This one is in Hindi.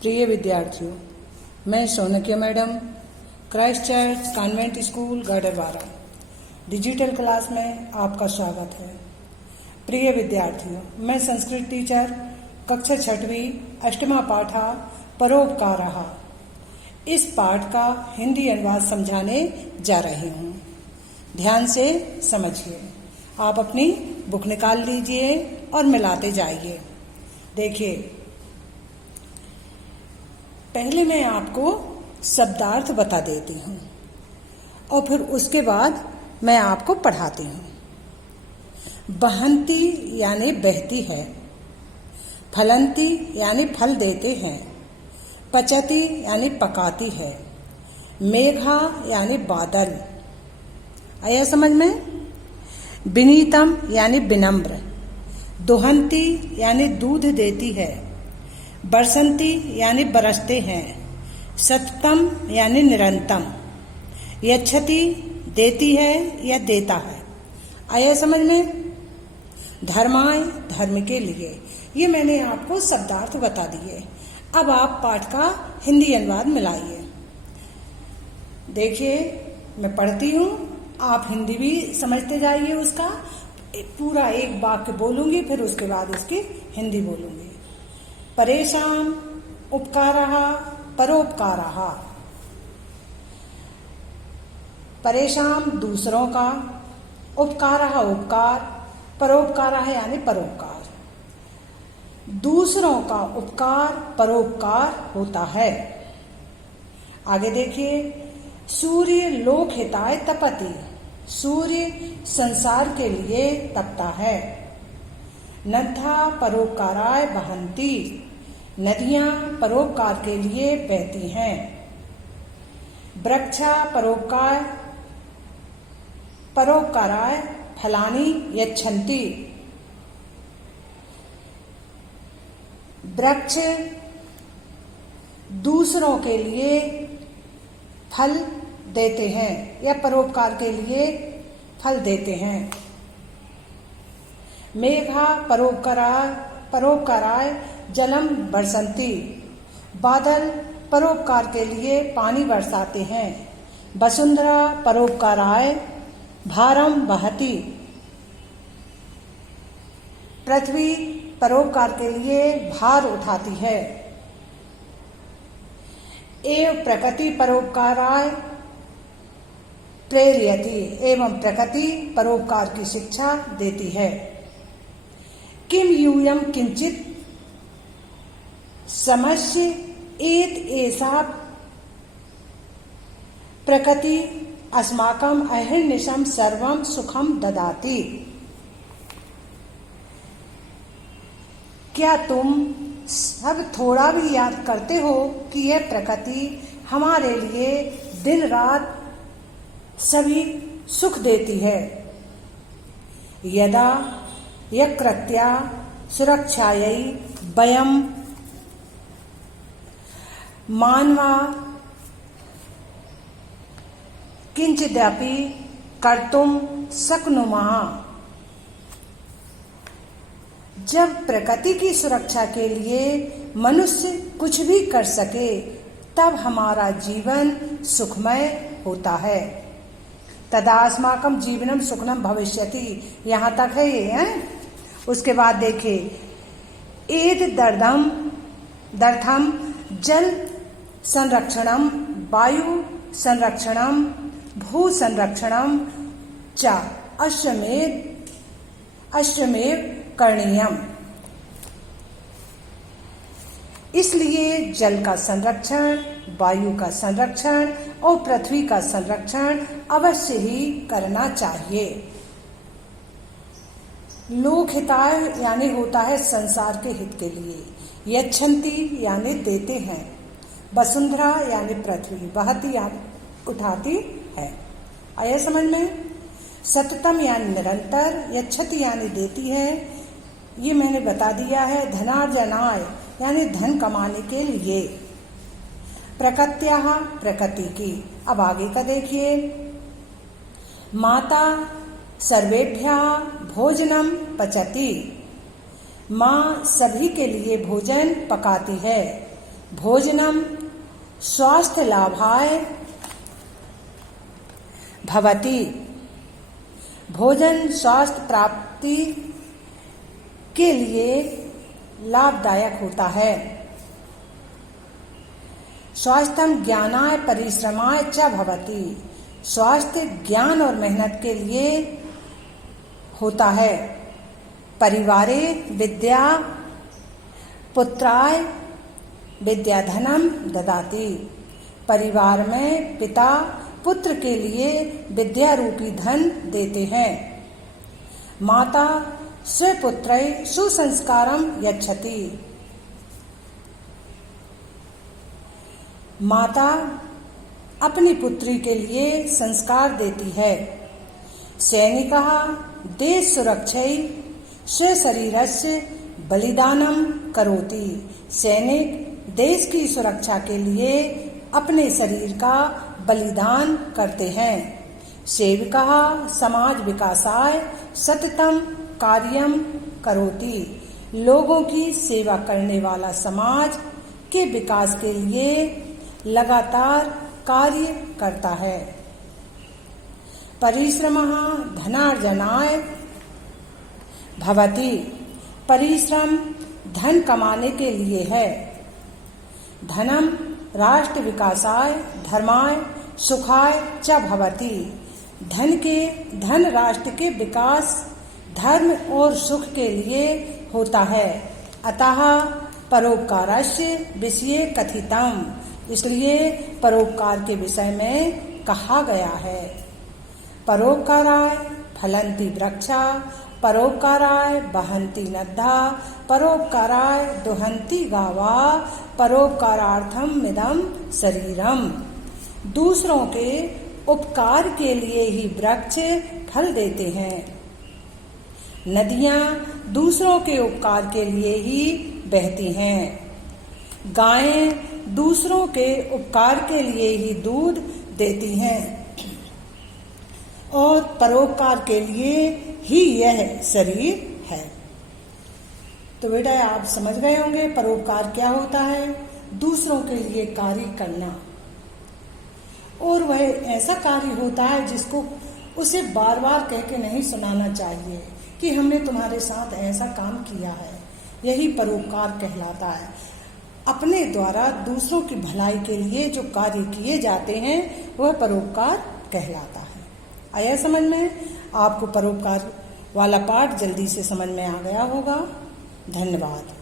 प्रिय विद्यार्थियों, मैं Sonkiya madam Christ church convent school Gadarwara digital class में आपका स्वागत है। प्रिय विद्यार्थियों, मैं संस्कृत टीचर कक्षा 6वीं अष्टमा पाठा परोपकारः इस पाठ का हिंदी अनुवाद समझाने जा रही हूँ। ध्यान से समझिए। आप अपनी बुक निकाल लीजिए और मिलाते जाइए। देखिए, पहले मैं आपको शब्दार्थ बता देती हूँ और फिर उसके बाद मैं आपको पढ़ाती हूँ। बहंती यानी बहती है, फलंती यानी फल देते हैं, पचती यानी पकाती है, मेघा यानी बादल। आया समझ में? विनीतम यानी विनम्र, दुहंती यानी दूध देती है, बरसंती यानी बरसते हैं, सततम यानी निरंतम, यच्छति देती है या देता है। आया समझ में? धर्माय धर्म के लिए। ये मैंने आपको शब्दार्थ बता दिए। अब आप पाठ का हिंदी अनुवाद मिलाइए। देखिए, मैं पढ़ती हूँ, आप हिंदी भी समझते जाइए। उसका पूरा एक वाक्य बोलूंगी, फिर उसके बाद उसकी हिंदी बोलूंगी। परेशान उपकारः परोपकारः। परेशान दूसरों का, उपकारः उपकार, परोपकारः यानी परोपकार। दूसरों का उपकार परोपकार होता है। आगे देखिए, सूर्य लोक हिताय तपति। सूर्य संसार के लिए तपता है। नद्या परोपकाराय बहंती। नदियां परोपकार के लिए बहती हैं। वृक्षा परोपकाराय फलानि यच्छन्ति। वृक्ष दूसरों के लिए फल देते हैं या परोपकार के लिए फल देते हैं। मेघा परोपकाराय जलम बरसंती। बादल परोपकार के लिए पानी बरसाते हैं। वसुंधरा परोपकाराय भारम वहति। पृथ्वी परोपकार के लिए भार उठाती है। एवं प्रकृति परोपकाराय प्रेरयति। एवं प्रकृति परोपकार की शिक्षा देती है। किम यूयम किंचित समस्य एत एषा प्रकृति अस्माकं अहर्निशं सर्वं सुखम ददाति। क्या तुम सब थोड़ा भी याद करते हो कि यह प्रकृति हमारे लिए दिन रात सभी सुख देती है। यदा यकृत्या सुरक्षायै वयं मानवा किंचिदपि कर्तुं शक्नुमः। जब प्रकृति की सुरक्षा के लिए मनुष्य कुछ भी कर सके, तब हमारा जीवन सुखमय होता है। तदा अस्माकं जीवनम सुखनम भविष्यति। यहाँ तक है ये है। उसके बाद देखिए, एद दर्थम जल संरक्षणम, वायु संरक्षणम, भू संरक्षणम च अश्वमेव करणीयम। इसलिए जल का संरक्षण, वायु का संरक्षण और पृथ्वी का संरक्षण अवश्य ही करना चाहिए। लोक हिताय यानी होता है संसार के हित के लिए। यच्छन्ति यानी देते हैं। वसुंधरा यानी पृथ्वी, वहति यानी उठाती है। आया समझ में? सततम यानी निरंतर, यच्छति यानी देती है। ये मैंने बता दिया है। धनार्जनाय यानी धन कमाने के लिए। प्रकृत्याः प्रकृति की। अब आगे का देखिए, माता सर्वेभ्यः भोजनम पचति। माँ सभी के लिए भोजन पकाती है। भोजनम स्वास्थ्य लाभाय भवति। भोजन स्वास्थ्य प्राप्ति के लिए लाभदायक होता है। स्वास्थ्यम ज्ञानाय परिश्रमाय च भवति। स्वास्थ्य ज्ञान और मेहनत के लिए होता है। परिवारे विद्या पुत्राय विद्याधनम ददाति। परिवार में पिता पुत्र के लिए विद्या रूपी धन देते हैं। माता स्वपुत्रै सुसंस्कारम यच्छति। माता अपनी पुत्री के लिए संस्कार देती है। सैनिकः देश सुरक्षै स्वशरीरस्य बलिदानम करोति। सैनिक देश की सुरक्षा के लिए अपने शरीर का बलिदान करते हैं। सेविकः समाज विकासाय सततम कार्यम करोति। लोगों की सेवा करने वाला समाज के विकास के लिए लगातार कार्य करता है। परिश्रमः धनार्जनाय भवति। परिश्रम धन कमाने के लिए है। धनम राष्ट्र विकासाय धर्माय सुखाय च भवति। धन राष्ट्र के विकास धर्म और सुख के लिए होता है। अतः परोपकारस्य विषये कथितम। इसलिए परोपकार के विषय में कहा गया है। परोपकाराय फलन्ति वृक्षा परोपकाराय वहन्ति नद्धा परोपकाराय दुहन्ति गावा परोपकारार्थम मिदम शरीरम। दूसरों के उपकार के लिए ही वृक्ष फल देते हैं। नदियां दूसरों के उपकार के लिए ही बहती हैं। गायें दूसरों के उपकार के लिए ही दूध देती हैं और परोपकार के लिए ही यह शरीर है। तो बेटा आप समझ गए होंगे परोपकार क्या होता है। दूसरों के लिए कार्य करना, और वह ऐसा कार्य होता है जिसको उसे बार बार कह के नहीं सुनाना चाहिए कि हमने तुम्हारे साथ ऐसा काम किया है। यही परोपकार कहलाता है। अपने द्वारा दूसरों की भलाई के लिए जो कार्य किए जाते हैं वह परोपकार कहलाता है। आया समझ में? आपको परोपकार वाला पाठ जल्दी से समझ में आ गया होगा। धन्यवाद।